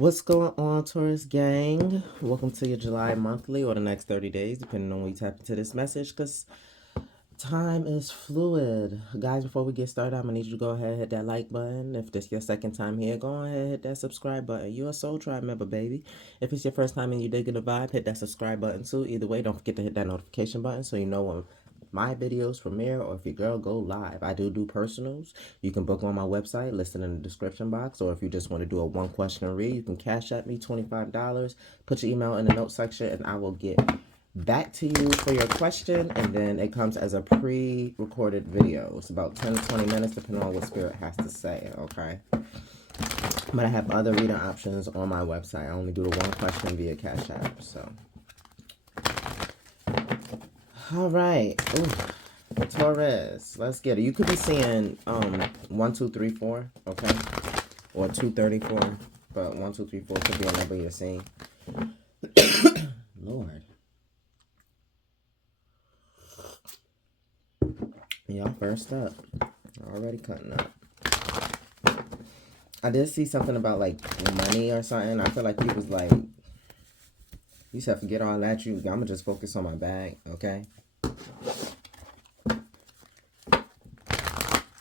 What's going on, Taurus gang? Welcome to your July monthly or the next 30 days, depending on when you tap into this message, because time is fluid. Guys, before we get started, I'm going to need you to go ahead and hit that like button. If this is your second time here, go ahead and hit that subscribe button. You're a Soul Tribe member, baby. If it's your first time and you digging the vibe, hit that subscribe button too. Either way, don't forget to hit that notification button so you know when my videos premiere or if your girl go live. I do personals. You can book on my website, listed in the description box, or if you just want to do a one question read, you can cash at me $25. Put your email in the note section and I will get back to you for your question, and then it comes as a pre-recorded video. It's about 10 to 20 minutes depending on what spirit has to say, okay? But I have other reading options on my website. I only do the one question via Cash App, so. All right. Ooh. Taurus, let's get it. You could be seeing 1, 2, 3, 4, okay? Or 234, but 1, 2, 3, 4 could be a number you're seeing. Lord. Y'all first up. Already cutting up. I did see something about like money or something. I feel like he was like, you said forget all that. I'm gonna just focus on my bag, okay?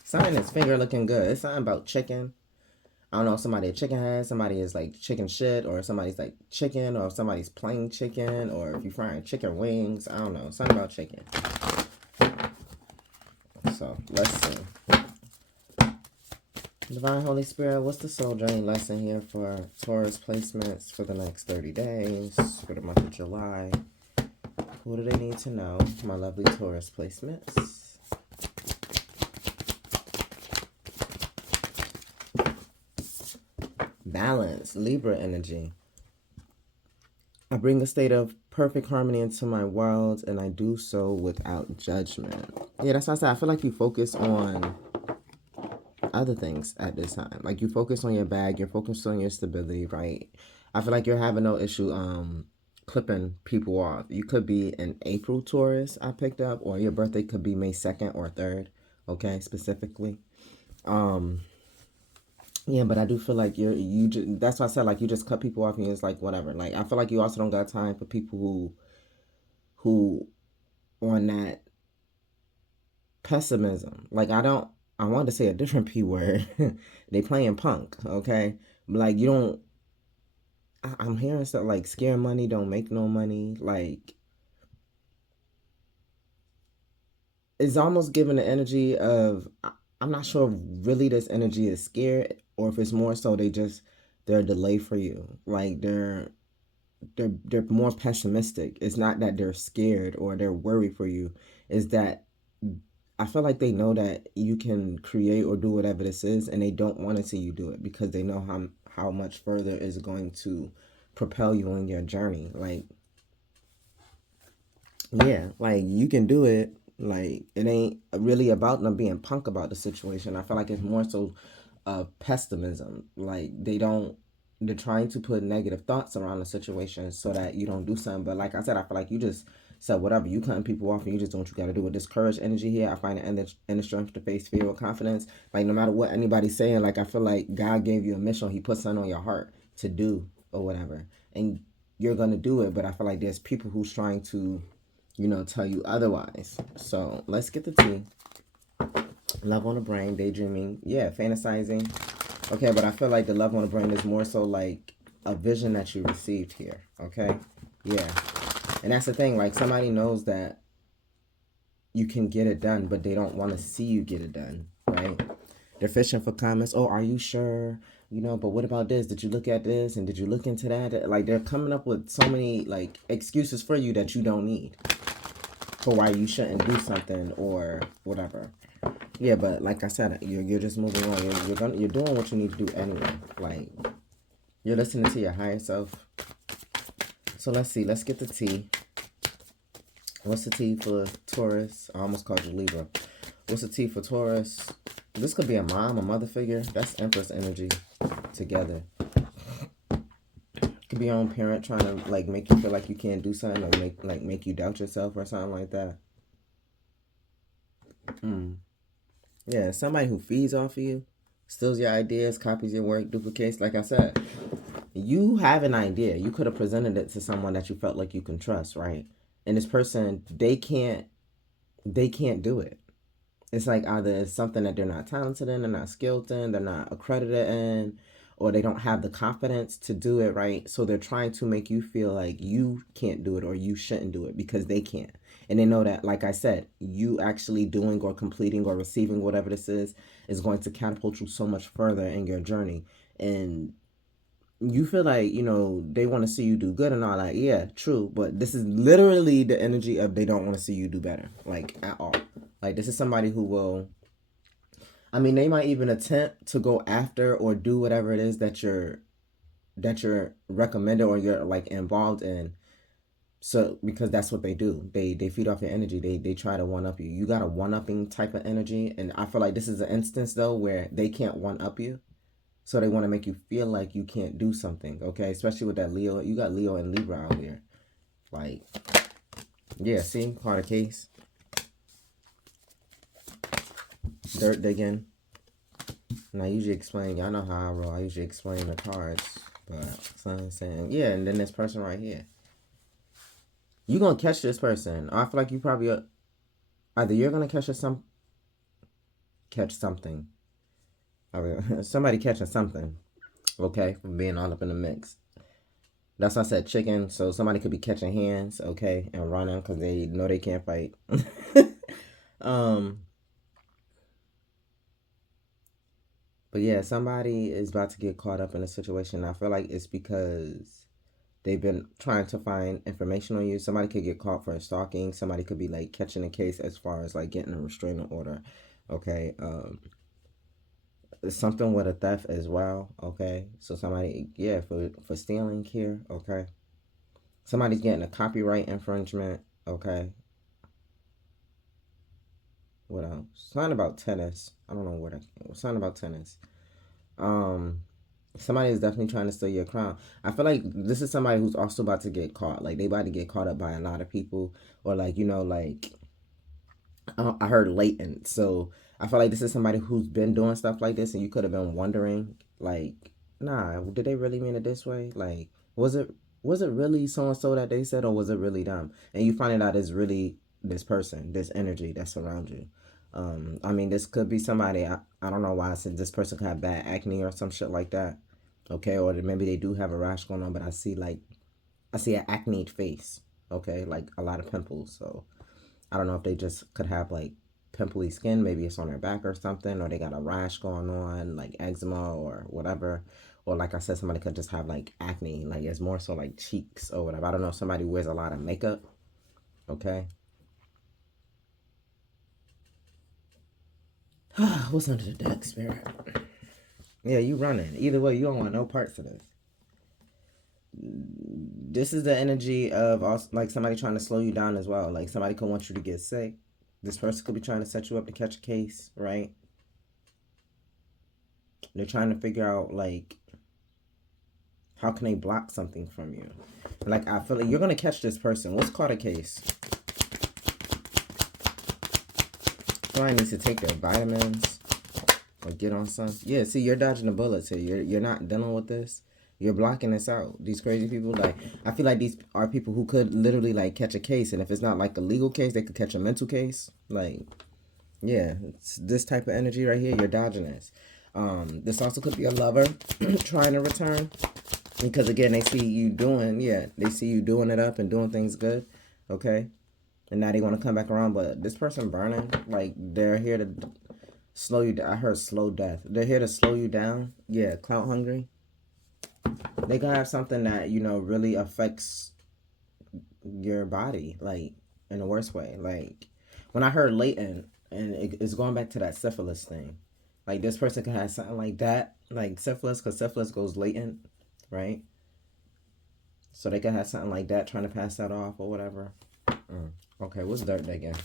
Something his finger looking good. It's something about chicken. I don't know if somebody a chicken head, somebody is like chicken shit, or somebody's like chicken, or if somebody's plain chicken, or if you're frying chicken wings. I don't know. Something about chicken. So, let's see. Divine Holy Spirit, what's the soul journey lesson here for Taurus placements for the next 30 days, for the month of July? What do they need to know, my lovely Taurus placements? Balance, Libra energy. I bring a state of perfect harmony into my world, and I do so without judgment. Yeah, that's why I said I feel like you focus on other things at this time. Like you focus on your bag, you're focused on your stability, right? I feel like you're having no issue clipping people off. You could be an April Taurus I picked up, or your birthday could be May 2nd or 3rd, okay, specifically. Yeah, but I do feel like that's why I said like you just cut people off and it's like whatever. Like I feel like you also don't got time for people who on that pessimism. Like I wanted to say a different P word. They playing punk, okay? Like you don't I'm hearing stuff like scare money don't make no money. Like it's almost giving the energy of I'm not sure if really this energy is scared or if it's more so they're a delay for you. Like they're more pessimistic. It's not that they're scared or they're worried for you. It's that I feel like they know that you can create or do whatever this is, and they don't want to see you do it because they know how much further is going to propel you on your journey. Like, yeah, like you can do it. Like it ain't really about them being punk about the situation. I feel like it's more so pessimism. Like they're trying to put negative thoughts around the situation so that you don't do something. But like I said, I feel like you just said whatever. You cutting people off and you just doing what you got to do with this courage energy here. I find it inner strength to face fear with confidence. Like no matter what anybody's saying, like I feel like God gave you a mission. He put something on your heart to do or whatever. And you're going to do it. But I feel like there's people who's trying to, tell you otherwise. So let's get the tea. Love on the brain, daydreaming. Yeah, fantasizing. Okay, but I feel like the love on the brain is more so like a vision that you received here. Okay? Yeah. And that's the thing. Like somebody knows that you can get it done, but they don't want to see you get it done. Right? They're fishing for comments. Oh, are you sure? But what about this? Did you look at this? And did you look into that? Like they're coming up with so many like excuses for you that you don't need for why you shouldn't do something or whatever. Yeah, but like I said, you're just moving on. You're doing what you need to do anyway. Like you're listening to your higher self. So let's see. Let's get the tea. What's the tea for Taurus? I almost called you Libra. What's the tea for Taurus? This could be a mom, a mother figure. That's Empress energy together. Could be your own parent trying to like make you feel like you can't do something or make you doubt yourself or something like that. Yeah, somebody who feeds off of you, steals your ideas, copies your work, duplicates. Like I said, you have an idea. You could have presented it to someone that you felt like you can trust, right? And this person, they can't do it. It's like either it's something that they're not talented in, they're not skilled in, they're not accredited in, or they don't have the confidence to do it, right? So they're trying to make you feel like you can't do it or you shouldn't do it because they can't. And they know that, like I said, you actually doing or completing or receiving whatever this is going to catapult you so much further in your journey. And you feel like, they want to see you do good and all that. Yeah, true. But this is literally the energy of they don't want to see you do better, like at all. Like, this is somebody who will, I mean, they might even attempt to go after or do whatever it is that you're recommended or you're like involved in. So because that's what they do. They feed off your energy. They try to one up you. You got a one upping type of energy. And I feel like this is an instance though where they can't one up you. So they want to make you feel like you can't do something, okay? Especially with that Leo. You got Leo and Libra out here. Like, yeah, see? Card a case. Dirt digging. And I usually explain, y'all know how I roll. I usually explain the cards. But so I'm saying, yeah, and then this person right here. You're going to catch this person. I feel like you probably, either you're going to catch something. Somebody catching something, okay, from being all up in the mix. That's why I said chicken. So somebody could be catching hands, okay, and running because they know they can't fight. But yeah, somebody is about to get caught up in a situation. I feel like it's because they've been trying to find information on you. Somebody could get caught for stalking. Somebody could be like catching a case as far as like getting a restraining order, okay. Something with a theft as well, okay? So somebody, yeah, for stealing here, okay? Somebody's getting a copyright infringement, okay? What else? Something about tennis. I don't know what something about tennis. Somebody is definitely trying to steal your crown. I feel like this is somebody who's also about to get caught. Like, they about to get caught up by a lot of people. Or like, like, I heard latent. So I feel like this is somebody who's been doing stuff like this, and you could have been wondering, like, nah, did they really mean it this way? Like, was it really so and so that they said, or was it really them? And you find it out it's really this person, this energy that's around you. I mean, this could be somebody. I don't know why I said this person could have bad acne or some shit like that. Okay, or maybe they do have a rash going on, but I see an acne face. Okay, like a lot of pimples. So I don't know if they just could have like pimply skin, maybe it's on their back or something, or they got a rash going on, like eczema or whatever. Or like I said, somebody could just have like acne, like it's more so like cheeks or whatever. I don't know if somebody wears a lot of makeup, okay? What's under the deck, Spirit? Yeah, you running. Either way, you don't want no parts of this. This is the energy of also, like somebody trying to slow you down as well. Like somebody could want you to get sick. This person could be trying to set you up to catch a case, right? They're trying to figure out like how can they block something from you. Like I feel like you're gonna catch this person. What's called a case? Somebody needs to take their vitamins or get on some. Yeah, see, you're dodging the bullets here. You're not dealing with this. You're blocking this out. These crazy people, like, I feel like these are people who could literally, like, catch a case. And if it's not, like, a legal case, they could catch a mental case. Like, yeah, it's this type of energy right here. You're dodging this. This also could be a lover trying to return. Because, again, they see you doing it up and doing things good. Okay? And now they want to come back around. But this person burning, like, they're here to slow you down. I heard slow death. They're here to slow you down. Yeah, clout hungry. They can have something that, really affects your body, like, in the worst way. Like, when I heard latent, and it's going back to that syphilis thing. Like, this person could have something like that, like syphilis, because syphilis goes latent, right? So they could have something like that, trying to pass that off or whatever. Okay, what's dirt again?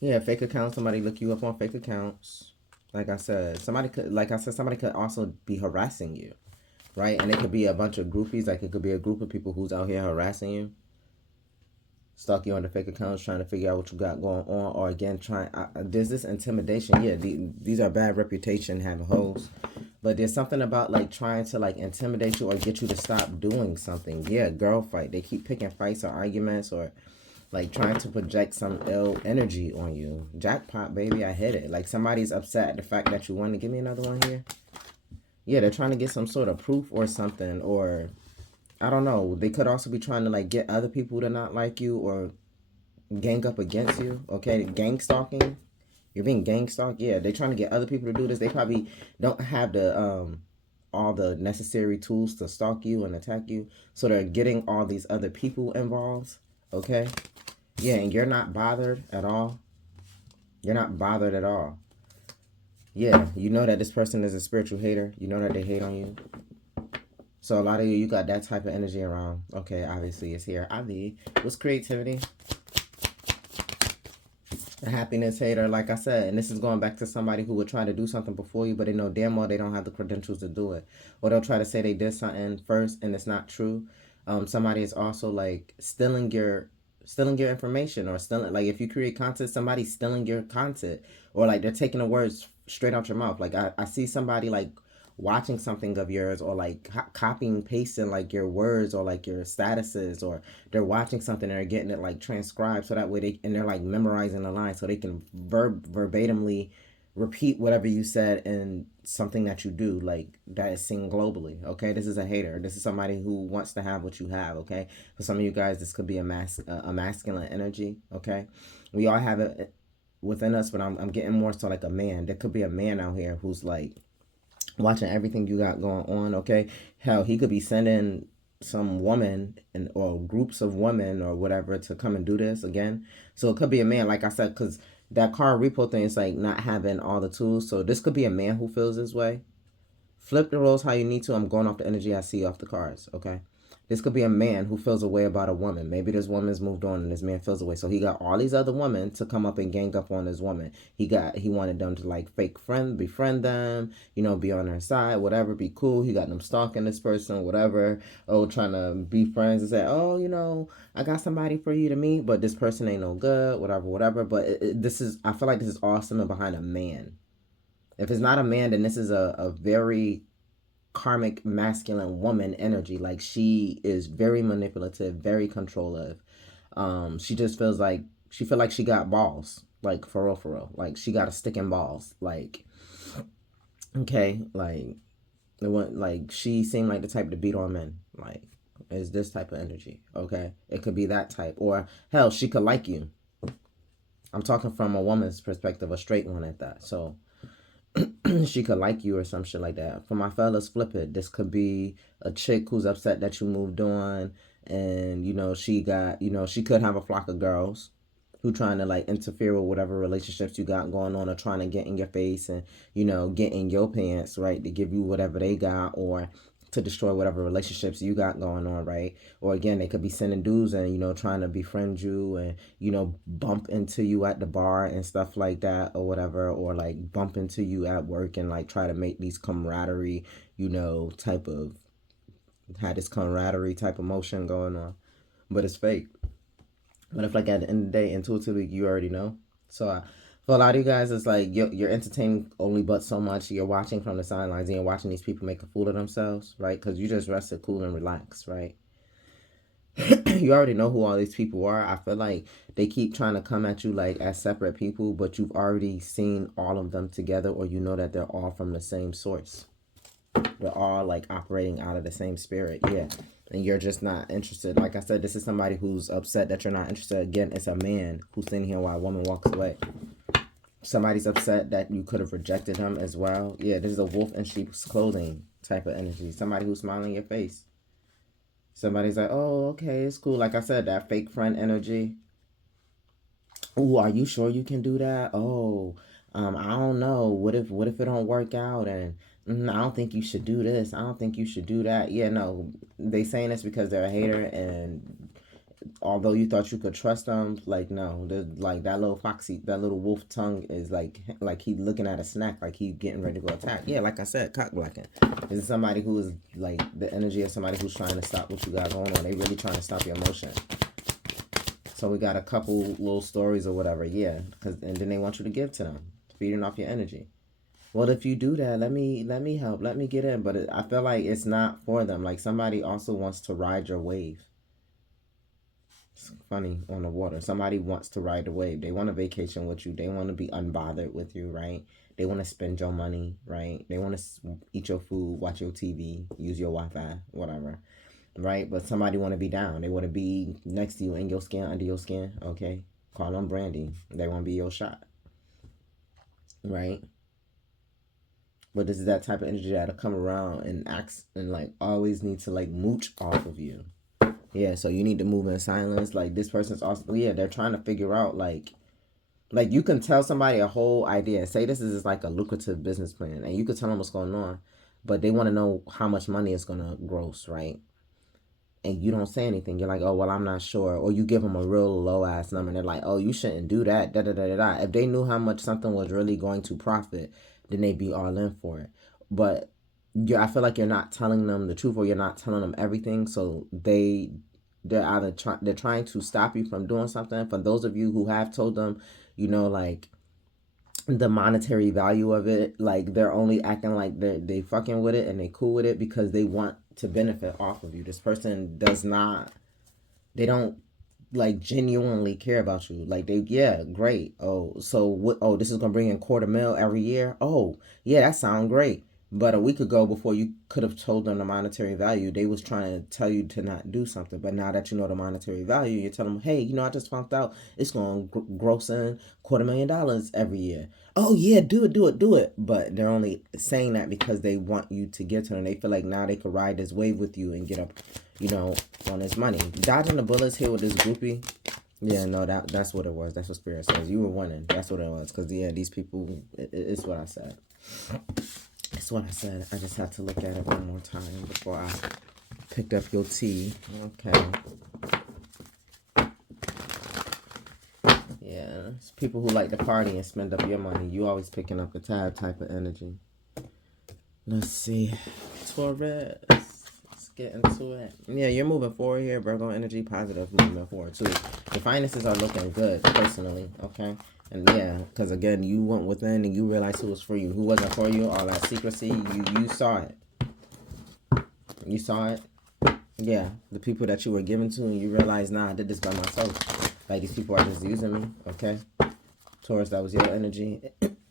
Yeah, fake accounts. Somebody look you up on fake accounts. Like I said, somebody could also be harassing you, right? And it could be a bunch of groupies. Like it could be a group of people who's out here harassing you, stalk you on the fake accounts, trying to figure out what you got going on, or again, there's this intimidation. Yeah, these are bad reputation having hoes, But there's something about like trying to like intimidate you or get you to stop doing something. Yeah, girl fight. They keep picking fights or arguments or like trying to project some ill energy on you. Jackpot, baby, I hit it. Like somebody's upset at the fact that you won. To give me another one here. Yeah, they're trying to get some sort of proof or something, or I don't know. They could also be trying to like get other people to not like you or gang up against you. Okay, gang stalking. You're being gang stalked. Yeah, they're trying to get other people to do this. They probably don't have the all the necessary tools to stalk you and attack you. So they're getting all these other people involved. Okay. Yeah, and you're not bothered at all. You're not bothered at all. Yeah, you know that this person is a spiritual hater. You know that they hate on you. So a lot of you got that type of energy around. Okay, obviously it's here. Avi, what's creativity? A happiness hater, like I said, and this is going back to somebody who would try to do something before you, but they know damn well they don't have the credentials to do it. Or they'll try to say they did something first and it's not true. Somebody is also like stealing your information, or stealing, like if you create content, somebody's stealing your content, or like they're taking the words straight out your mouth. Like I see somebody like watching something of yours, or like copying pasting like your words or like your statuses, or they're watching something and they're getting it like transcribed so that way they're like memorizing the line so they can verbatimly repeat whatever you said in something that you do, like that is seen globally. Okay, this is a hater. This is somebody who wants to have what you have. Okay, for some of you guys this could be a masculine energy. Okay, we all have it within us, but I'm getting more so like a man. There could be a man out here who's like watching everything you got going on. Okay, hell, he could be sending some woman or groups of women or whatever to come and do this again. So it could be a man, like I said, because that car repo thing is like not having all the tools. So this could be a man who feels this way. Flip the roles how you need to. I'm going off the energy I see off the cards. Okay, this could be a man who feels a way about a woman. Maybe this woman's moved on and this man feels away. So he got all these other women to come up and gang up on this woman. He wanted them to like befriend them, be on their side, whatever, be cool. He got them stalking this person, whatever. Oh, trying to be friends and say, oh, I got somebody for you to meet, but this person ain't no good, whatever. But I feel like this is all stemming behind a man. If it's not a man, then this is a very karmic masculine woman energy. Like she is very manipulative, very controlling. She just feels like she got balls, like for real. Like she got a stick and balls. Like, okay, like she seemed like the type to beat on men. Like, is this type of energy. Okay, it could be that type, or hell, she could like you. I'm talking from a woman's perspective, a straight one at that. So she could like you or some shit like that. For my fellas, flip it. This could be a chick who's upset that you moved on, and she could have a flock of girls who trying to like interfere with whatever relationships you got going on, or trying to get in your face and get in your pants, right, to give you whatever they got, or to destroy whatever relationships you got going on, right? Or again, they could be sending dudes and trying to befriend you and bump into you at the bar and stuff like that, or whatever, or like bump into you at work and like try to make these camaraderie, type of had this camaraderie type of motion going on, but it's fake. But if like at the end of the day, intuitively, you already know. So for a lot of you guys, it's like you're entertaining only but so much. You're watching from the sidelines and you're watching these people make a fool of themselves, right? Because you just rested, cool, and relaxed, right? You already know who all these people are. I feel like they keep trying to come at you like as separate people, but you've already seen all of them together, or you know that they're all from the same source. They're all like operating out of the same spirit, yeah. And you're just not interested. Like I said, this is somebody who's upset that you're not interested. Again, it's a man who's sitting here while a woman walks away. Somebody's upset that you could have rejected him as well. Yeah, this is a wolf in sheep's clothing type of energy. Somebody who's smiling in your face. Somebody's like, oh, okay, it's cool. Like I said, that fake friend energy. Oh, are you sure you can do that? Oh, I don't know. What if it don't work out? And I don't think you should do this. I don't think you should do that. Yeah, no, they saying this because they're a hater, and although you thought you could trust them, like no, like that little wolf tongue is like he looking at a snack, like he getting ready to go attack. Yeah, like I said, cock blocking. This is somebody who is like the energy of somebody who's trying to stop what you got going on. They really trying to stop your emotion. So we got a couple little stories or whatever, yeah, and then they want you to give to them, feeding off your energy. well, if you do that, let me help, let me get in. But I feel like it's not for them. Like somebody also wants to ride your wave. It's funny on the water. Somebody wants to ride the wave. They want a vacation with you. They want to be unbothered with you, right? They want to spend your money, right? They want to eat your food, watch your TV, use your Wi-Fi, whatever, right? But somebody want to be down. They want to be next to you, in your skin, under your skin, okay? Call them Brandy. They want to be your shot, right? But this is that type of energy that'll come around and act and like always need to like mooch off of you. Yeah, so you need to move in silence. Like this person's also, yeah, they're trying to figure out like you can tell somebody a whole idea. Say this is like a lucrative business plan, and you could tell them what's going on, but they want to know how much money it's gonna gross, right? And you don't say anything. You're like, oh well, I'm not sure, or you give them a real low ass number, and they're like, oh, you shouldn't do that. Da da da da da. If they knew how much something was really going to profit, then they'd be all in for it. But I feel like you're not telling them the truth, or you're not telling them everything, so they're either they're trying to stop you from doing something. For those of you who have told them, like the monetary value of it, like they're only acting like they fucking with it and they cool with it because they want to benefit off of you. This person does not, they don't like genuinely care about you. Like they, yeah, great. Oh, so what? Oh, this is gonna bring in $250,000 every year. Oh, yeah, that sounds great. But a week ago, before you could have told them the monetary value, they was trying to tell you to not do something. But now that you know the monetary value, you tell them, hey, I just found out it's gonna gross in $250,000 every year. Oh yeah, do it, do it, do it. But they're only saying that because they want you to get to them. They feel like now they could ride this wave with you and get up, on this money. Dodging the bullets here with this groupie. Yeah, no, that's what it was. That's what Spirit says. You were winning. That's what it was. Because, yeah, these people, it's what I said. It's what I said. I just had to look at it one more time before I picked up your tea. Okay. Yeah, it's people who like to party and spend up your money. You always picking up the tab type of energy. Let's see. Taurus. Get into it. Yeah, you're moving forward here, Virgo energy, positive movement forward too. The finances are looking good, personally, okay? And yeah, because again, you went within and you realized who was for you. Who wasn't for you, all that secrecy, you saw it. You saw it. Yeah, the people that you were given to and you realized, nah, I did this by myself. Like these people are just using me, okay? Taurus, that was your energy.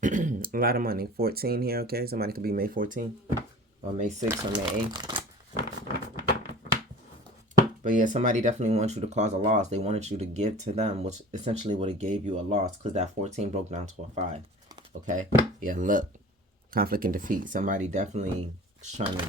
A lot of money. 14 here, okay? Somebody could be May 14th or May 6th or May 8th. But yeah, somebody definitely wants you to cause a loss. They wanted you to give to them, which essentially would have gave you a loss because that 14 broke down to a 5. Okay? Yeah, look. Conflict and defeat. Somebody definitely is trying to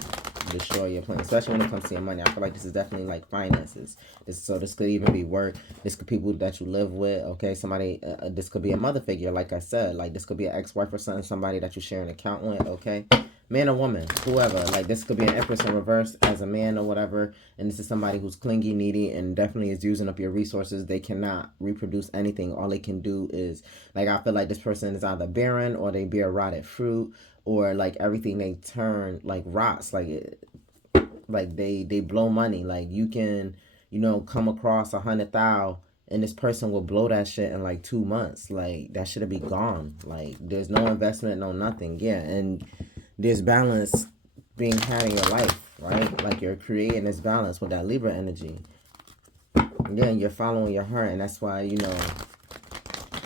destroy your plan, especially when it comes to your money. I feel like this is definitely like finances. So this could even be work. This could be people that you live with. Okay? Somebody, this could be a mother figure, like I said. Like this could be an ex-wife or something, somebody that you share an account with. Okay? Man or woman, whoever. Like this could be an Empress in reverse as a man or whatever, and this is somebody who's clingy, needy, and definitely is using up your resources. They cannot reproduce anything. All they can do is, like, I feel like this person is either barren or they bear rotted fruit, or like everything they turn like rots. Like they blow money. Like you can come across 100,000. And this person will blow that shit in like 2 months. Like that shit'll be gone. Like there's no investment, no nothing. Yeah, and there's balance being had in your life, right? Like you're creating this balance with that Libra energy. Yeah, and you're following your heart, and that's why,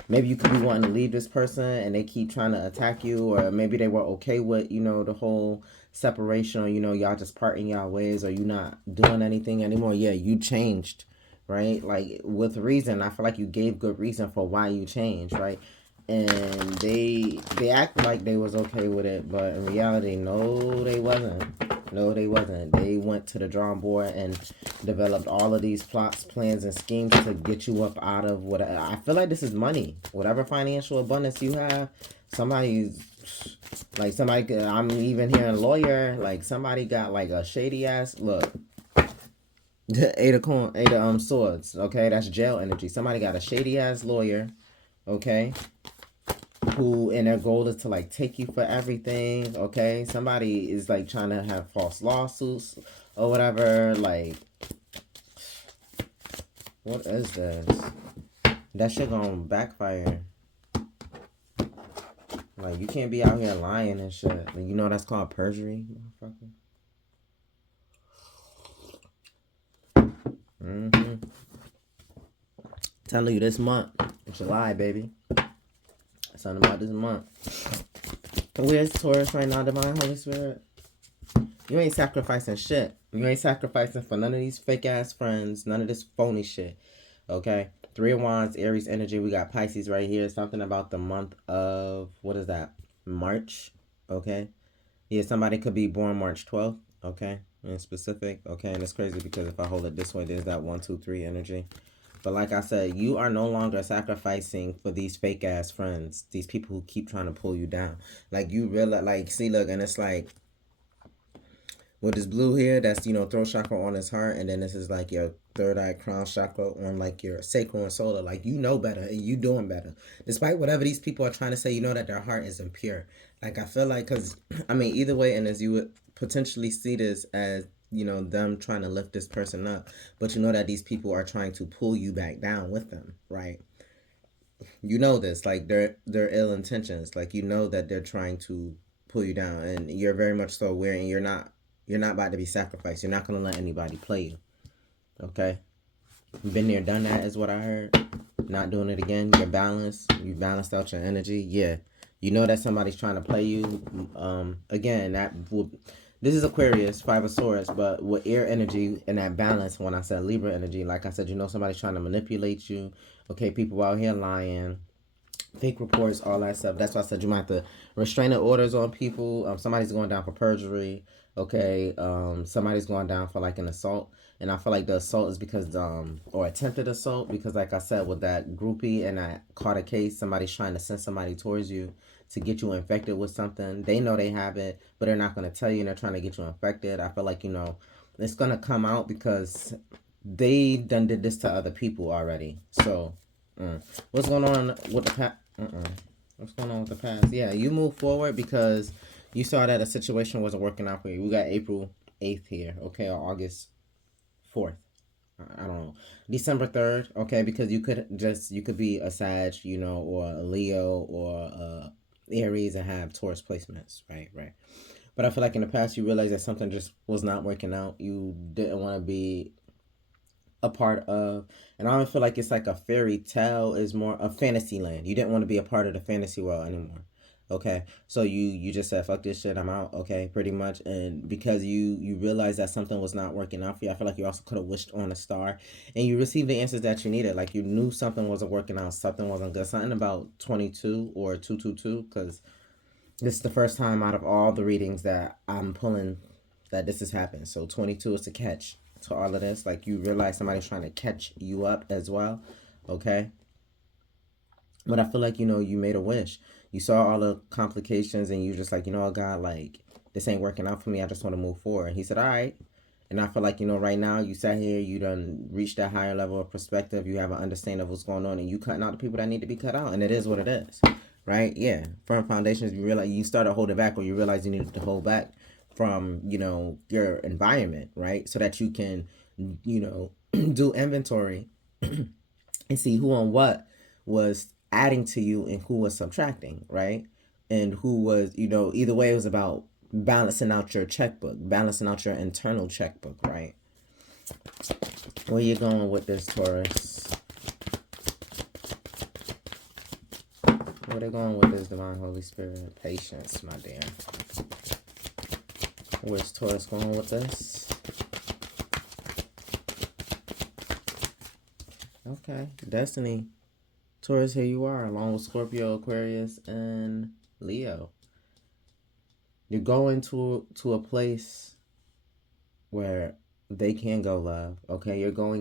maybe you could be wanting to leave this person and they keep trying to attack you, or maybe they were okay with, the whole separation, or, y'all just parting y'all ways, or you not doing anything anymore. Yeah, you changed, right? Like with reason. I feel like you gave good reason for why you changed, right? And they act like they was okay with it, but in reality, no, they wasn't. No, they wasn't. They went to the drawing board and developed all of these plots, plans, and schemes to get you up out of what I feel like this is money. Whatever financial abundance you have, somebody's like somebody. I'm even hearing lawyer. Like somebody got like a shady ass look. Eight of swords. Okay, that's jail energy. Somebody got a shady ass lawyer. Okay, who and their goal is to like take you for everything. Okay, somebody is like trying to have false lawsuits or whatever. Like, what is this? That shit gonna backfire. Like, you can't be out here lying and shit. Like, you know that's called perjury, motherfucker. Telling you this month, July, baby. Something about this month. Where's Taurus right now, Divine Holy Spirit? You ain't sacrificing shit. You ain't sacrificing for none of these fake ass friends. None of this phony shit. Okay? 3 of Wands, Aries energy. We got Pisces right here. Something about the month of, what is that? March. Okay? Yeah, somebody could be born March 12th. Okay? In specific. Okay? And it's crazy because if I hold it this way, there's that 1, 2, 3 energy. But like I said, you are no longer sacrificing for these fake ass friends. These people who keep trying to pull you down. Like, you realize, like, see, look, and it's like, with this blue here, that's, you know, throat chakra on his heart. And then this is like your third eye crown chakra on like your sacral and solar. Like, you know better and you doing better. Despite whatever these people are trying to say, you know that their heart is impure. Like, I feel like, because, I mean, either way, and as you would potentially see this as, you know, them trying to lift this person up. But you know that these people are trying to pull you back down with them, right? You know this, like, they're ill intentions. Like, you know that they're trying to pull you down, and you're very much so aware, and you're not about to be sacrificed. You're not going to let anybody play you. Okay? Been there, done that is what I heard. Not doing it again. You're balanced. You balanced out your energy. Yeah. You know that somebody's trying to play you. Again, this is Aquarius, 5 of Swords, but with air energy and that balance, when I said Libra energy, like I said, you know somebody's trying to manipulate you. Okay, people out here lying. Fake reports, all that stuff. That's why I said you might have to restraining orders on people. Somebody's going down for perjury. Okay, somebody's going down for like an assault, and I feel like the assault is because or attempted assault, because like I said, with that groupie and that Carter case, somebody's trying to send somebody towards you to get you infected with something. They know they have it, but they're not going to tell you, and they're trying to get you infected. I feel like, you know, it's going to come out because they done did this to other people already. So what's going on with the past? What's going on with the past? Yeah, you move forward because you saw that a situation wasn't working out for you. We got April 8th here, okay, or August 4th. I don't know. December 3rd, okay, because you could be a Sag, you know, or a Leo or Aries and have Taurus placements, right? But I feel like in the past you realized that something just was not working out. You didn't want to be a part of, and I don't feel like it's like a fairy tale, is more a fantasy land. You didn't want to be a part of the fantasy world anymore. Okay, so you just said fuck this shit, I'm out. Okay, pretty much. And because you realized that something was not working out for you, I feel like you also could have wished on a star and you received the answers that you needed. Like, you knew something wasn't working out, something wasn't good, something about 22 or 222, because this is the first time out of all the readings that I'm pulling that this has happened. So 22 is the catch to all of this. Like, you realize somebody's trying to catch you up as well. Okay? But I feel like, you know, you made a wish. You saw all the complications and you just like, you know what, God, like, this ain't working out for me. I just want to move forward. And he said, all right. And I feel like, you know, right now you sat here, you done reached that higher level of perspective. You have an understanding of what's going on, and you cutting out the people that need to be cut out. And it is what it is. Right? Yeah. Firm foundations, you realize you started holding back, or you realize you needed to hold back from, you know, your environment, right? So that you can, you know, do inventory and see who and what was adding to you and who was subtracting, right? And who was, you know, either way, it was about balancing out your checkbook, balancing out your internal checkbook, right? Where you going with this, Taurus? Where they going with this, Divine Holy Spirit? Patience, my dear. Where's Taurus going with this? Okay, Destiny. Taurus, here you are, along with Scorpio, Aquarius, and Leo. You're going to a place where they can go, love. Okay, you're going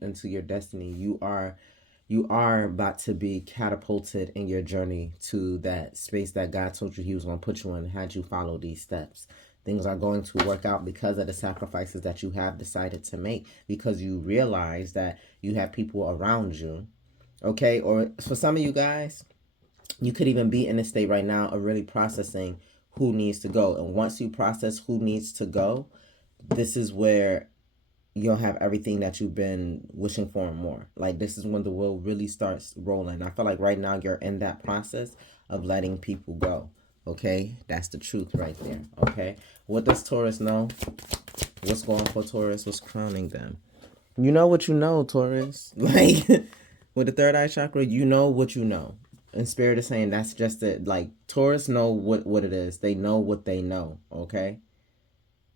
into your destiny. You are about to be catapulted in your journey to that space that God told you he was going to put you in, had you follow these steps. Things are going to work out because of the sacrifices that you have decided to make, because you realize that you have people around you. Okay, or for some of you guys, you could even be in a state right now of really processing who needs to go. And once you process who needs to go, this is where, you'll have everything that you've been wishing for and more. Like, this is when the wheel really starts rolling. I feel like right now you're in that process of letting people go. Okay, that's the truth right there. Okay, what does Taurus know? What's going for Taurus? What's crowning them? You know what you know, Taurus. Like, with the third eye chakra, you know what you know. And Spirit is saying that's just it. Like, Taurus know what it is. They know what they know. Okay.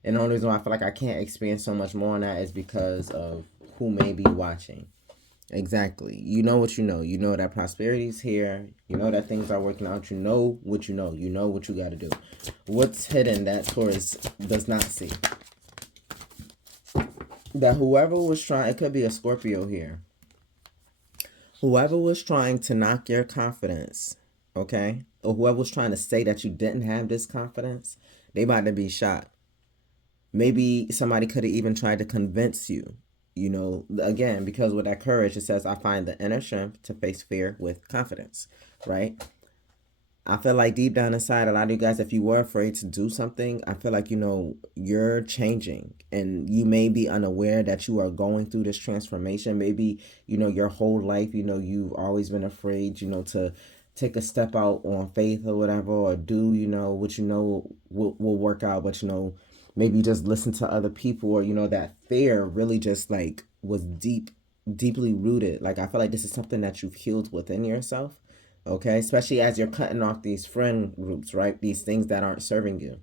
And the only reason why I feel like I can't expand so much more on that is because of who may be watching. Exactly. You know what you know. You know that prosperity is here. You know that things are working out. You know what you know. You know what you got to do. What's hidden that Taurus does not see? That whoever was trying, it could be a Scorpio here. Whoever was trying to knock your confidence, okay? Or whoever was trying to say that you didn't have this confidence, they about to be shot. Maybe somebody could have even tried to convince you, you know, again, because with that courage, it says, I find the inner strength to face fear with confidence, right? I feel like deep down inside, a lot of you guys, if you were afraid to do something, I feel like, you know, you're changing and you may be unaware that you are going through this transformation. Maybe, you know, your whole life, you know, you've always been afraid, you know, to take a step out on faith or whatever, or do, you know, what you know will work out, but, you know, maybe just listen to other people, or, you know, that fear really just like was deeply rooted. Like, I feel like this is something that you've healed within yourself. Okay, especially as you're cutting off these friend groups, right? These things that aren't serving you.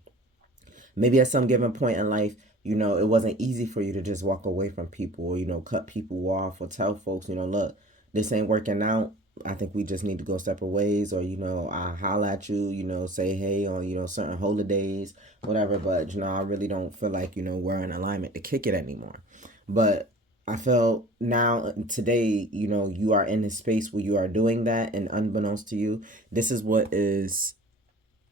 Maybe at some given point in life, you know, it wasn't easy for you to just walk away from people, or, you know, cut people off, or tell folks, you know, look, this ain't working out. I think we just need to go separate ways, or, you know, I holla at you, you know, say hey on, you know, certain holidays, whatever. But, you know, I really don't feel like, you know, we're in alignment to kick it anymore. But I feel now today, you know, you are in a space where you are doing that, and unbeknownst to you, this is what is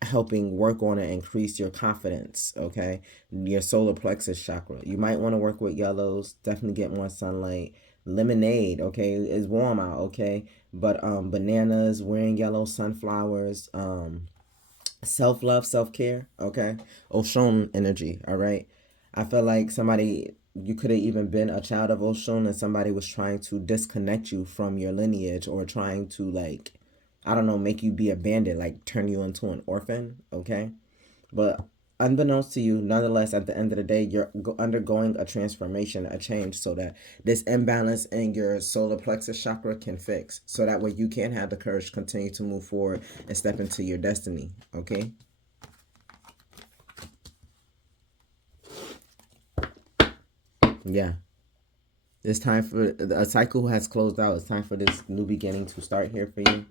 helping work on and increase your confidence. Okay, your solar plexus chakra. You might want to work with yellows. Definitely get more sunlight. Lemonade, okay, it's warm out, okay, but bananas, wearing yellow, sunflowers, self-love, self-care, okay, Oshun energy. All right, I feel like somebody, you could have even been a child of Oshun, and somebody was trying to disconnect you from your lineage, or trying to, like, I don't know, make you be abandoned, like turn you into an orphan, okay? But unbeknownst to you, nonetheless, at the end of the day, you're undergoing a transformation, a change, so that this imbalance in your solar plexus chakra can fix. So that way you can have the courage to continue to move forward and step into your destiny, okay? Yeah. It's time for, a cycle has closed out. It's time for this new beginning to start here for you,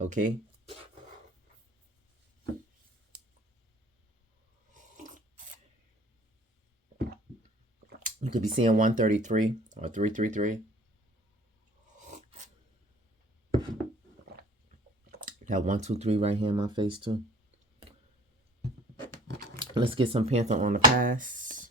okay? You could be seeing 133 or 333. Got 123 right here in my face too. Let's get some Panther on the pass.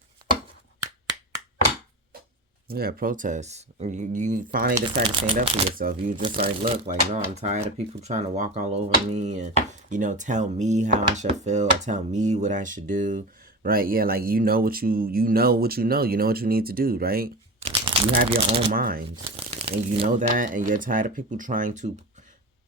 Yeah, protest. You finally decide to stand up for yourself. You just like, look, like, no, I'm tired of people trying to walk all over me and, you know, tell me how I should feel, or tell me what I should do. Right? Yeah, like, you know what you know what you know. You know what you need to do, right? You have your own mind. And you know that, and you're tired of people trying to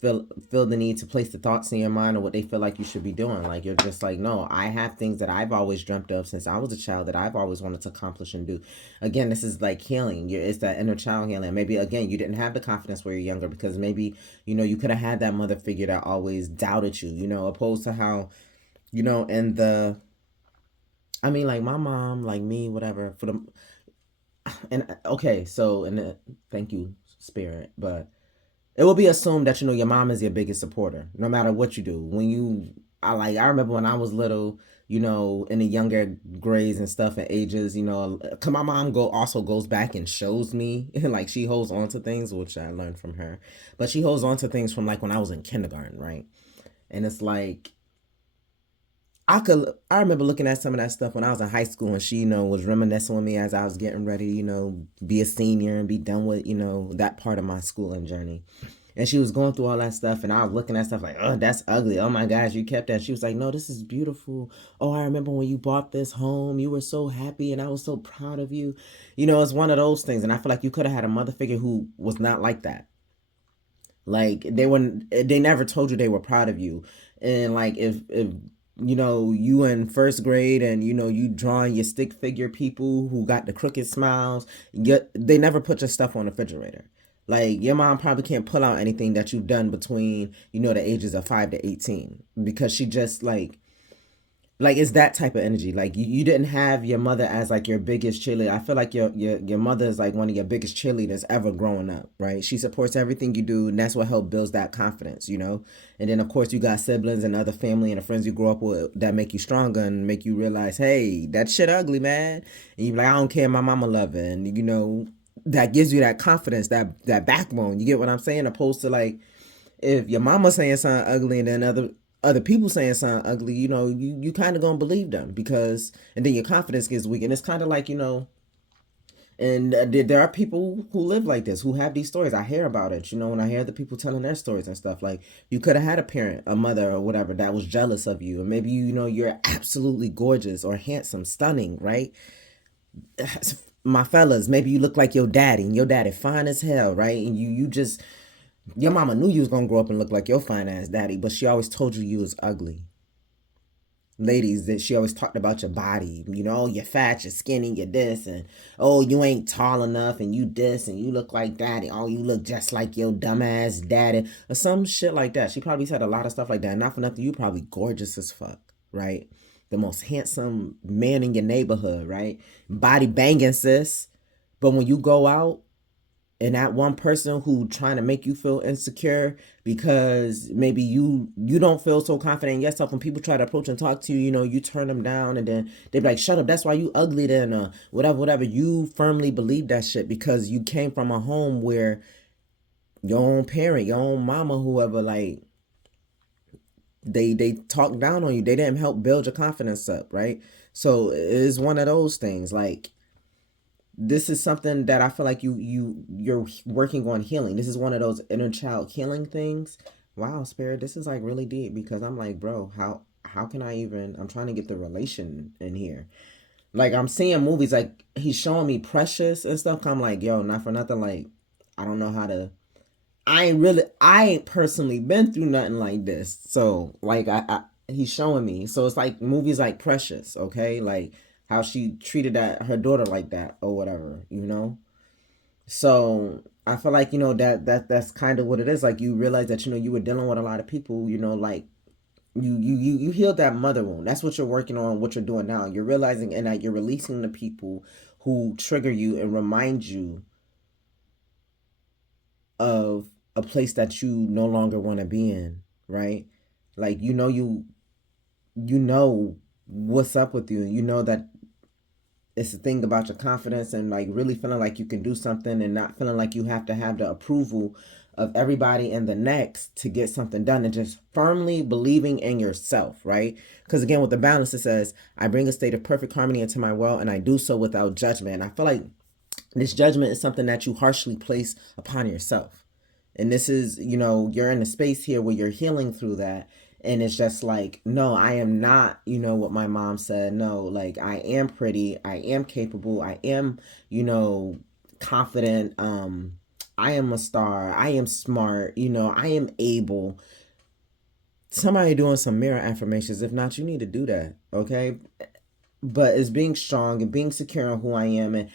feel the need to place the thoughts in your mind of what they feel like you should be doing. Like, you're just like, no, I have things that I've always dreamt of since I was a child, that I've always wanted to accomplish and do. Again, this is like healing. It's that inner child healing. Maybe, again, you didn't have the confidence when you're younger, because maybe, you know, you could have had that mother figure that always doubted you, you know, opposed to how, you know, in the, I mean, like, my mom, like me, whatever, for the, and okay, so, and thank you, Spirit, but it will be assumed that, you know, your mom is your biggest supporter, no matter what you do. When you, I remember when I was little, you know, in the younger grades and stuff and ages, you know, cause my mom also goes back and shows me, like, she holds on to things, which I learned from her, but she holds on to things from, like, when I was in kindergarten, right? And it's like, I remember looking at some of that stuff when I was in high school, and she, you know, was reminiscing with me as I was getting ready, you know, be a senior and be done with, you know, that part of my schooling journey. And she was going through all that stuff, and I was looking at stuff like, oh, that's ugly. Oh my gosh, you kept that. She was like, no, this is beautiful. Oh, I remember when you bought this home, you were so happy, and I was so proud of you. You know, it's one of those things. And I feel like you could have had a mother figure who was not like that. Like they never told you they were proud of you. And like if you know, you in first grade and you know you drawing your stick figure people who got the crooked smiles, they never put your stuff on the refrigerator. Like your mom probably can't pull out anything that you've done between, you know, the ages of 5 to 18, because she just like it's that type of energy. Like you didn't have your mother as like your biggest cheerleader. I feel like your mother is like one of your biggest cheerleaders ever growing up, right? She supports everything you do, and that's what helps builds that confidence, you know. And then of course you got siblings and other family and the friends you grew up with that make you stronger and make you realize, hey, that shit ugly, man. And you be like, I don't care, my mama love it, and you know that gives you that confidence, that backbone. You get what I'm saying? Opposed to like if your mama saying something ugly and then other people saying something ugly, you know, you kind of gonna believe them, because and then your confidence gets weak. And it's kind of like, you know, and there are people who live like this, who have these stories. I hear about it, you know, when I hear the people telling their stories and stuff. Like you could have had a parent, a mother or whatever, that was jealous of you, and maybe you know you're absolutely gorgeous or handsome, stunning, right? My fellas, maybe you look like your daddy, and your daddy fine as hell, right? And you just your mama knew you was gonna grow up and look like your fine ass daddy, but she always told you was ugly. Ladies, that she always talked about your body. You know, oh, you're fat, you're skinny, you're this, and oh, you ain't tall enough, and you this, and you look like daddy. Oh, you look just like your dumbass daddy, or some shit like that. She probably said a lot of stuff like that. Not for nothing, you probably gorgeous as fuck, right? The most handsome man in your neighborhood, right? Body banging, sis. But when you go out and that one person who trying to make you feel insecure because maybe you don't feel so confident in yourself, when people try to approach and talk to you, you know, you turn them down, and then they be like, shut up, that's why you ugly then, whatever, you firmly believe that shit because you came from a home where your own parent, your own mama, whoever, like they talked down on you. They didn't help build your confidence up, right? So it's one of those things. Like this is something that I feel like you're working on healing. This is one of those inner child healing things. Wow, spirit, this is like really deep, because I'm like, bro, how can I even, I'm trying to get the relation in here. Like I'm seeing movies, like he's showing me Precious and stuff. I'm like, yo, not for nothing, like I don't know how to, I ain't personally been through nothing like this. So like I he's showing me. So it's like movies like Precious, okay? Like how she treated that her daughter like that or whatever, you know? So I feel like, you know, that's kind of what it is. Like you realize that, you know, you were dealing with a lot of people, you know, like you healed that mother wound. That's what you're working on, what you're doing now. You're realizing and that you're releasing the people who trigger you and remind you of a place that you no longer want to be in, right? Like you know what's up with you. You know that it's a thing about your confidence and like really feeling like you can do something and not feeling like you have to have the approval of everybody and the next to get something done, and just firmly believing in yourself, right? Because again, with the balance, it says, I bring a state of perfect harmony into my world and I do so without judgment. And I feel like this judgment is something that you harshly place upon yourself. And this is, you know, you're in a space here where you're healing through that. And it's just like, no, I am not, you know, what my mom said. No, like I am pretty, I am capable, I am, you know, confident. I am a star, I am smart, you know, I am able. Somebody doing some mirror affirmations. If not, you need to do that, okay? But it's being strong and being secure in who I am. And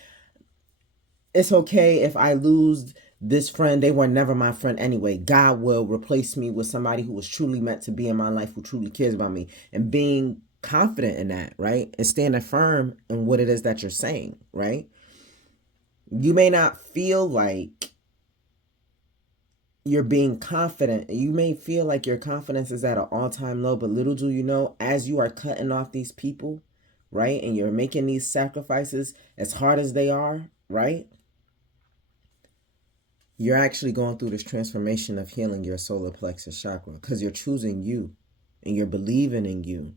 it's okay if I lose this friend. They were never my friend anyway. God will replace me with somebody who was truly meant to be in my life, who truly cares about me, and being confident in that, right? And standing firm in what it is that you're saying, right? You may not feel like you're being confident. You may feel like your confidence is at an all-time low, but little do you know, as you are cutting off these people, right? And you're making these sacrifices as hard as they are, right? You're actually going through this transformation of healing your solar plexus chakra, because you're choosing you and you're believing in you.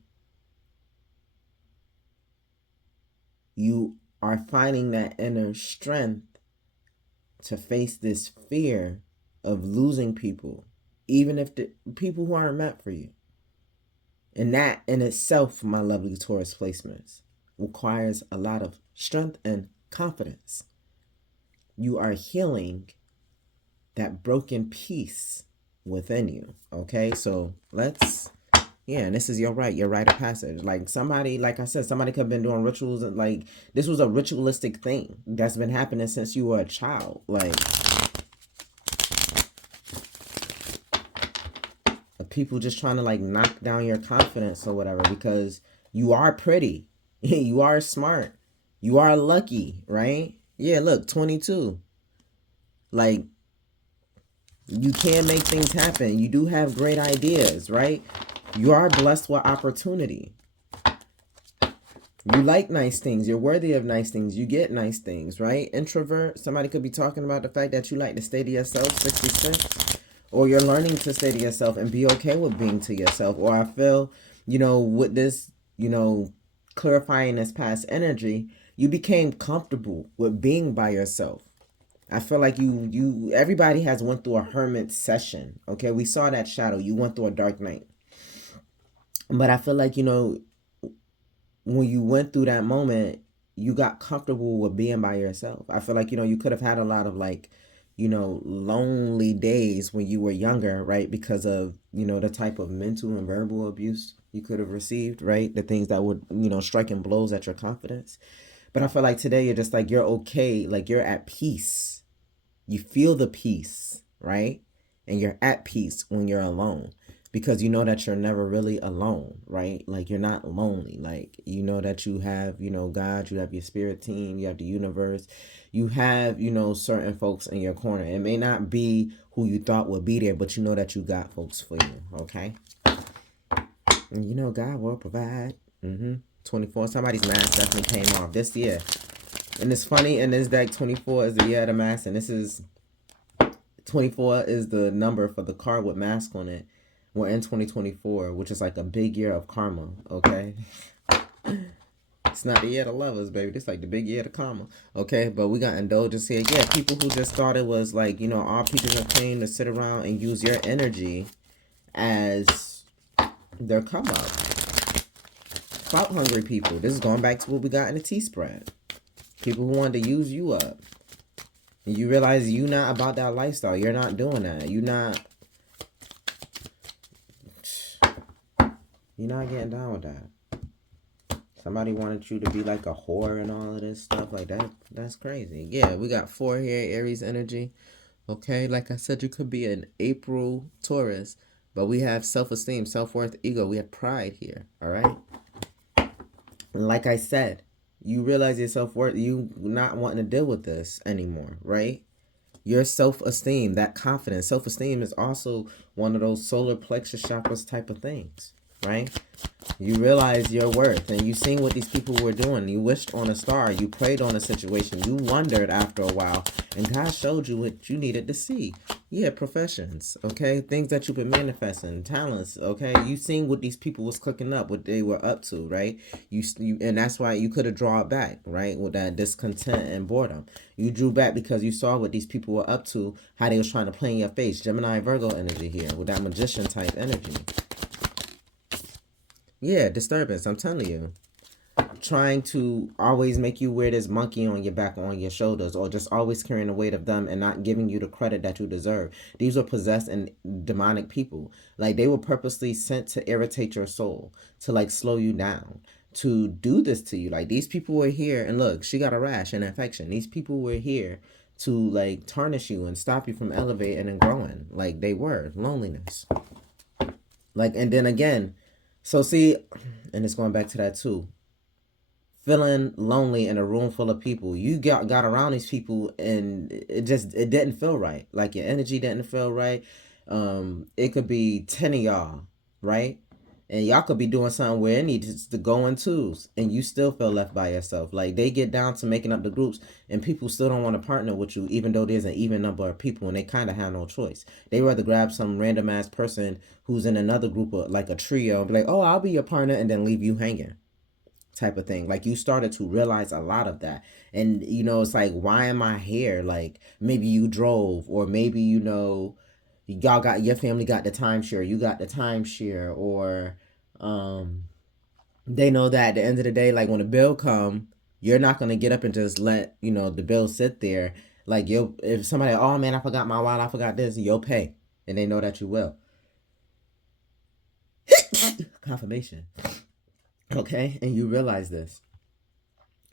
You are finding that inner strength to face this fear of losing people, even if the people who aren't meant for you. And that in itself, my lovely Taurus placements, requires a lot of strength and confidence. You are healing that broken piece within you. Okay, so let's, yeah, and this is your rite of passage. Like somebody, like I said, somebody could have been doing rituals, and like this was a ritualistic thing that's been happening since you were a child. Like people just trying to like knock down your confidence or whatever, because you are pretty, you are smart, you are lucky, right? Yeah, look, 22. Like, you can make things happen. You do have great ideas, right? You are blessed with opportunity. You like nice things. You're worthy of nice things. You get nice things, right? Introvert, somebody could be talking about the fact that you like to stay to yourself, 66. Or you're learning to stay to yourself and be okay with being to yourself. Or I feel, with this, clarifying this past energy, you became comfortable with being by yourself. I feel like everybody has went through a hermit session. Okay, we saw that shadow. You went through a dark night. But I feel like, when you went through that moment, you got comfortable with being by yourself. I feel like, you could have had a lot of like, lonely days when you were younger, right? Because of, the type of mental and verbal abuse you could have received, right? The things that would, striking blows at your confidence. But I feel like today you're just like, you're okay. Like you're at peace. You feel the peace, right? And you're at peace when you're alone, because you know that you're never really alone, right? Like you're not lonely. Like, that you have, God, you have your spirit team, you have the universe, you have, certain folks in your corner. It may not be who you thought would be there, but you know that you got folks for you, okay? And God will provide. 24, somebody's mask definitely came off this year. And it's funny, in this deck, 24 is the year of the mask, and this is 24 is the number for the card with mask on it. We're in 2024, which is like a big year of karma, okay? It's not the year of lovers, baby. It's like the big year of karma, okay? But we got indulgence here. Yeah, people who just thought it was like, all people are clean to sit around and use your energy as their come up. Clout hungry people. This is going back to what we got in the T-spread. People who wanted to use you up. And you realize you're not about that lifestyle. You're not doing that. You're not getting down with that. Somebody wanted you to be like a whore and all of this stuff like that. That's crazy. Yeah, we got 4 here, Aries energy. Okay, like I said, you could be an April Taurus, but we have self-esteem, self-worth, ego. We have pride here, all right? And like I said, you realize your self-worth, you not wanting to deal with this anymore, right? Your self-esteem, that confidence. Self-esteem is also one of those solar plexus chakras type of things, right? You realize your worth, and you seen what these people were doing. You wished on a star. You prayed on a situation. You wondered after a while, and God showed you what you needed to see. Yeah, professions, okay? Things that you've been manifesting, talents, okay? You seen what these people was cooking up, what they were up to, right? You and that's why you could have drawn back, right? With that discontent and boredom. You drew back because you saw what these people were up to, how they was trying to play in your face. Gemini, Virgo energy here with that magician type energy. Yeah, disturbance, I'm telling you. Trying to always make you wear this monkey on your back or on your shoulders, or just always carrying the weight of them and not giving you the credit that you deserve. These were possessed and demonic people. Like, they were purposely sent to irritate your soul, to like slow you down, to do this to you. Like, these people were here, and look, she got a rash, an infection. These people were here to like tarnish you and stop you from elevating and growing. Like, they were loneliness. Like, and then again, so see, and it's going back to that too. Feeling lonely in a room full of people. You got around these people and it didn't feel right. Like, your energy didn't feel right. It could be 10 of y'all, right? And y'all could be doing something where it needs to go in twos, and you still feel left by yourself. Like, they get down to making up the groups, and people still don't want to partner with you, even though there's an even number of people, and they kind of have no choice. They rather grab some random ass person who's in another group, of like a trio, and be like, oh, I'll be your partner, and then leave you hanging. type of thing. Like you started to realize a lot of that. And you know, it's like, why am I here? Like maybe you drove, or maybe, you know, y'all got, your family got the timeshare, you got the timeshare, or they know that at the end of the day, like when a bill come, you're not gonna get up and just let, you know, the bill sit there. Like you'll, if somebody, oh man, I forgot my wallet, I forgot this, you'll pay, and they know that you will. Confirmation. Okay, and you realize this,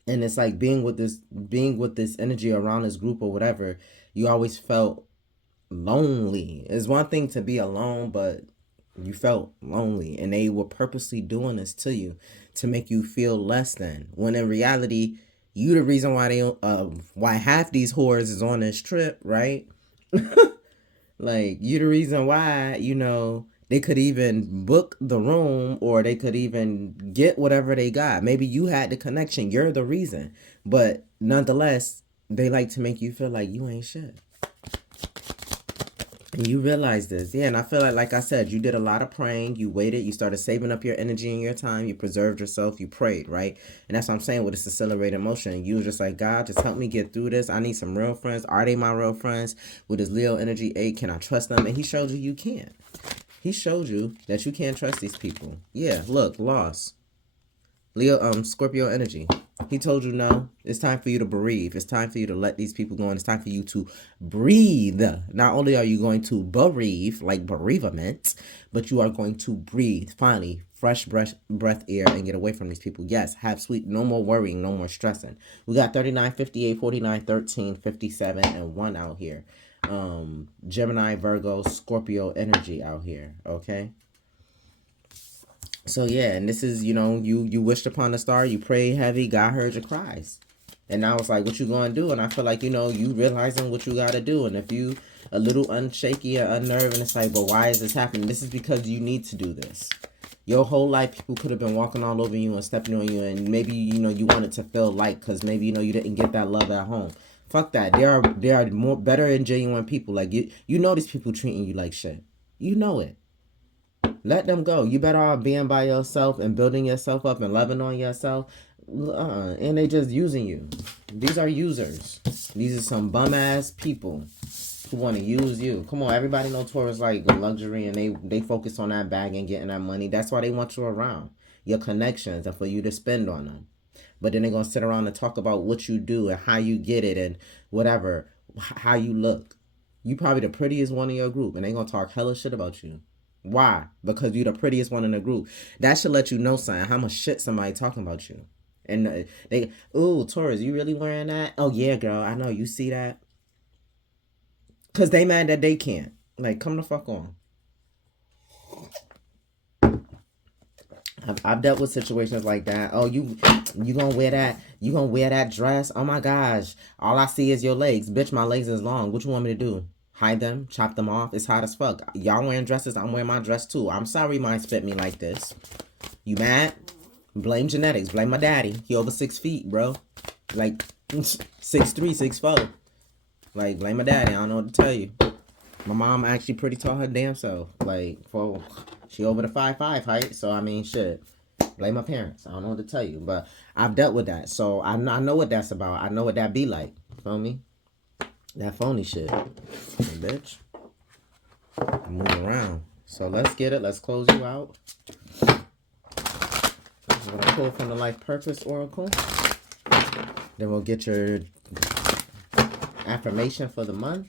and it's like being with this energy around this group or whatever. You always felt lonely. It's one thing to be alone, but you felt lonely, and they were purposely doing this to you to make you feel less than, when in reality you the reason why they why half these whores is on this trip, right? Like you the reason why, you know, they could even book the room, or they could even get whatever they got. Maybe you had the connection, you're the reason, but nonetheless they like to make you feel like you ain't shit. And you realize this. Yeah, and I feel like I said, you did a lot of praying. You waited. You started saving up your energy and your time. You preserved yourself. You prayed, right? And that's what I'm saying with this accelerated motion. You were just like, God, just help me get through this. I need some real friends. Are they my real friends? With this Leo energy 8, can I trust them? And he showed you can't. He showed you that you can't trust these people. Yeah, look, loss. Leo, Scorpio energy. He told you no. It's time for you to bereave. It's time for you to let these people go, and it's time for you to breathe. Not only are you going to bereave, like bereavement, but you are going to breathe. Finally, fresh breath air, and get away from these people. Yes, have sweet. No more worrying. No more stressing. We got 39, 58, 49, 13, 57, and 1 out here. Gemini, Virgo, Scorpio energy out here. Okay. So yeah, and this is, you know, you wished upon a star, you prayed heavy, God heard your cries. And now it's like, what you gonna do? And I feel like, you know, you realizing what you gotta do. And if you a little unshaky or unnerved, and it's like, but why is this happening? This is because you need to do this. Your whole life, people could have been walking all over you and stepping on you, and maybe, you know, you wanted to feel like, because maybe, you know, you didn't get that love at home. Fuck that. There are more better and genuine people. Like you know these people treating you like shit. You know it. Let them go. You better off being by yourself and building yourself up and loving on yourself. And they just using you. These are users. These are some bum ass people who want to use you. Come on, everybody know Taurus like luxury, and they focus on that bag and getting that money. That's why they want you around. Your connections, and for you to spend on them. But then they're going to sit around and talk about what you do and how you get it and whatever, how you look. You probably the prettiest one in your group, and they going to talk hella shit about you. Why? Because you're the prettiest one in the group. That should let you know something, how much shit somebody talking about you. And they, ooh, Taurus, you really wearing that? Oh yeah, girl, I know, you see that? Because they mad that they can't. Like, come the fuck on. I've dealt with situations like that. Oh, you gonna wear that? You gonna wear that dress? Oh my gosh, all I see is your legs. Bitch, my legs is long. What you want me to do? Hide them? Chop them off? It's hot as fuck. Y'all wearing dresses, I'm wearing my dress too. I'm sorry mine fit me like this. You mad? Blame genetics. Blame my daddy. He over 6 feet, bro. Like 6'3", 6'4". Like, blame my daddy. I don't know what to tell you. My mom actually pretty tall her damn self. Like, she over the 5'5" height. So, I mean, shit. Blame my parents. I don't know what to tell you. But I've dealt with that. So, I know what that's about. I know what that be like. Feel me? That phony shit. Bitch. Move around. So, let's get it. Let's close you out. This is what I pulled from the Life Purpose Oracle. Then we'll get your affirmation for the month.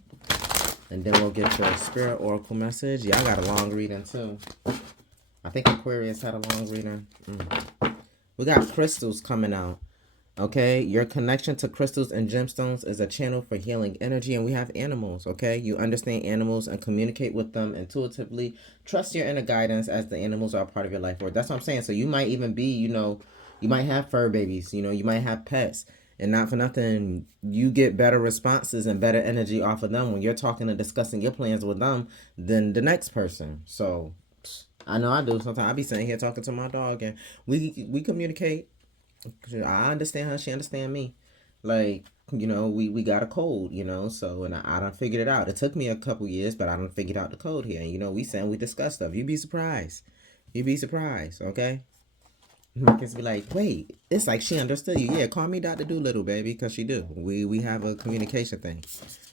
And then we'll get your Spirit Oracle message. Yeah, I got a long reading too. I think Aquarius had a long reading. We got crystals coming out. Okay, your connection to crystals and gemstones is a channel for healing energy. And we have animals, okay? You understand animals and communicate with them intuitively. Trust your inner guidance, as the animals are a part of your life work. That's what I'm saying. So you might even be, you know, you might have fur babies. You know, you might have pets. And not for nothing, you get better responses and better energy off of them when you're talking and discussing your plans with them than the next person. So I know I do. Sometimes I be sitting here talking to my dog, and we communicate. I understand her, she understand me. Like, you know, we got a code, you know, so, and I done figured it out. It took me a couple years, but I done figured out the code here. And, you know, we discuss stuff. You'd be surprised. You'd be surprised, okay? Marcus be like, wait, it's like she understood you. Yeah, call me Dr. Doolittle, baby, because she do. We have a communication thing.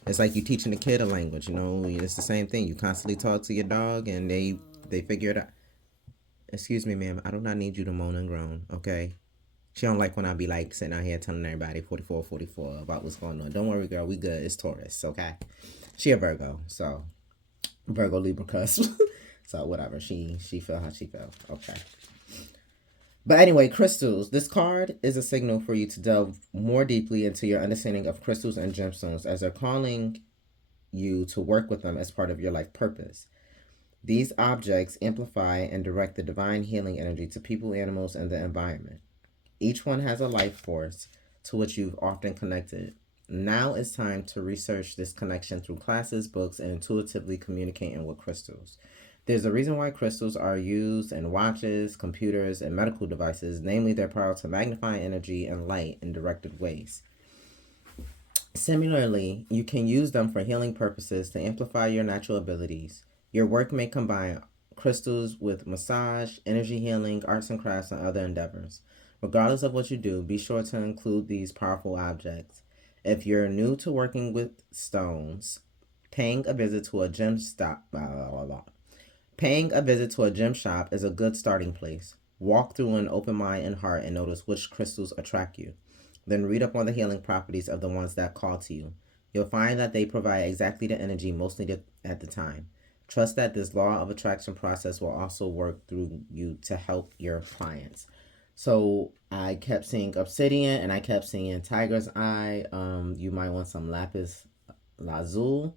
It's like you teaching a kid a language, you know. It's the same thing. You constantly talk to your dog, and they figure it out. Excuse me, ma'am. I do not need you to moan and groan, okay? She don't like when I be like sitting out here telling everybody 44, 44 about what's going on. Don't worry, girl. We good. It's Taurus, okay? She a Virgo, so Virgo Libra cusp. So whatever. She feel how she feel. Okay. But anyway, crystals. This card is a signal for you to delve more deeply into your understanding of crystals and gemstones as they're calling you to work with them as part of your life purpose. These objects amplify and direct the divine healing energy to people, animals, and the environment. Each one has a life force to which you've often connected. Now it's time to research this connection through classes, books, and intuitively communicating with crystals. There's a reason why crystals are used in watches, computers, and medical devices, namely their power to magnify energy and light in directed ways. Similarly, you can use them for healing purposes to amplify your natural abilities. Your work may combine crystals with massage, energy healing, arts and crafts, and other endeavors. Regardless of what you do, be sure to include these powerful objects. If you're new to working with stones, paying a visit to a gem stop, Paying a visit to a gem shop is a good starting place. Walk through an open mind and heart and notice which crystals attract you. Then read up on the healing properties of the ones that call to you. You'll find that they provide exactly the energy most needed at the time. Trust that this law of attraction process will also work through you to help your clients. So I kept seeing obsidian and I kept seeing tiger's eye. You might want some lapis lazuli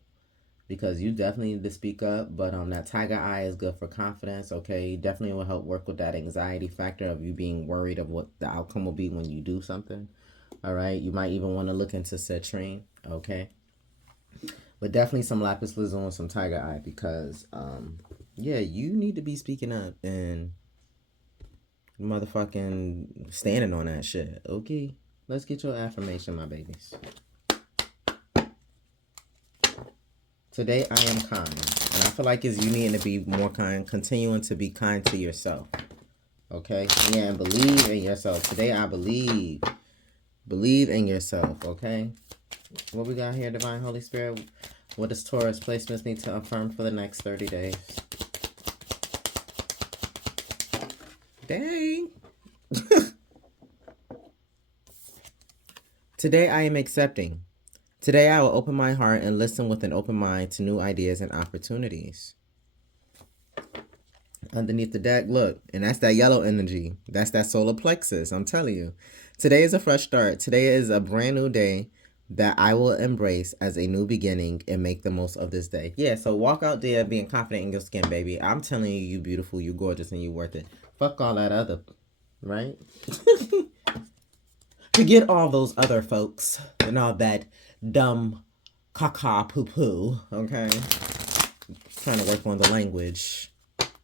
because you definitely need to speak up. But that tiger eye is good for confidence. Okay, definitely will help work with that anxiety factor of you being worried of what the outcome will be when you do something. All right, you might even want to look into citrine. Okay, but definitely some lapis lazuli and some tiger eye because yeah, you need to be speaking up and motherfucking standing on that shit. Okay, let's get your affirmation, my babies. Today I am kind, and I feel like it's you needing to be more kind, continuing to be kind to yourself. Okay, yeah, and believe in yourself. Today I believe in yourself. Okay, what we got here, Divine Holy Spirit? What does Taurus placements need to affirm for the next 30 days? Dang. Today I am accepting. Today I will open my heart and listen with an open mind to new ideas and opportunities. Underneath the deck, look, and that's that yellow energy. That's that solar plexus. I'm telling you. Today is a fresh start. Today is a brand new day that I will embrace as a new beginning and make the most of this day. Yeah, so walk out there being confident in your skin, baby. I'm telling you, you beautiful, you gorgeous, and you worth it. Fuck all that other, right? Forget all those other folks and all that dumb caca poo poo, okay? Trying to work on the language.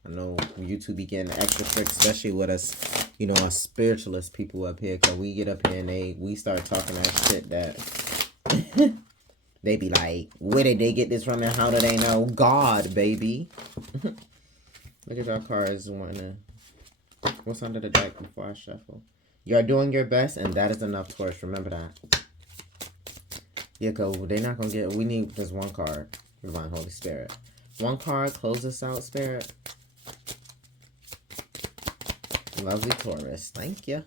I know YouTube be getting extra strict, especially with us, you know, us spiritualist people up here, because we get up here and we start talking that shit that they be like, where did they get this from and how do they know? God, baby. Look at our cards. What's under the deck before I shuffle? You are doing your best, and that is enough, Taurus. Remember that. Yeah, because they're not going to get... We need just one card. Divine Holy Spirit. One card. Close this out, Spirit. Lovely Taurus. Thank you.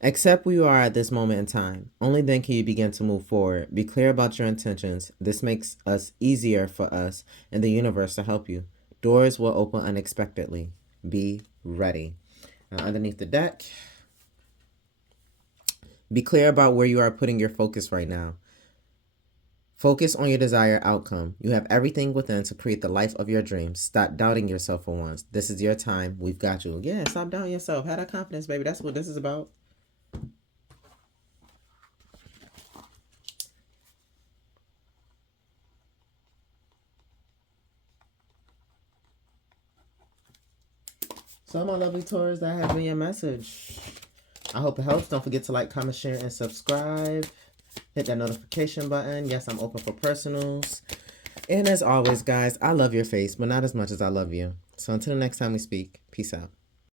Accept where you are at this moment in time. Only then can you begin to move forward. Be clear about your intentions. This makes us easier for us and the universe to help you. Doors will open unexpectedly. Be ready. Now, underneath the deck... Be clear about where you are putting your focus right now. Focus on your desired outcome. You have everything within to create the life of your dreams. Stop doubting yourself for once. This is your time. We've got you. Yeah, stop doubting yourself. Have that confidence, baby. That's what this is about. So, my lovely Taurus, that has been your message. I hope it helps. Don't forget to like, comment, share, and subscribe. Hit that notification button. Yes, I'm open for personals. And as always, guys, I love your face, but not as much as I love you. So until the next time we speak, peace out.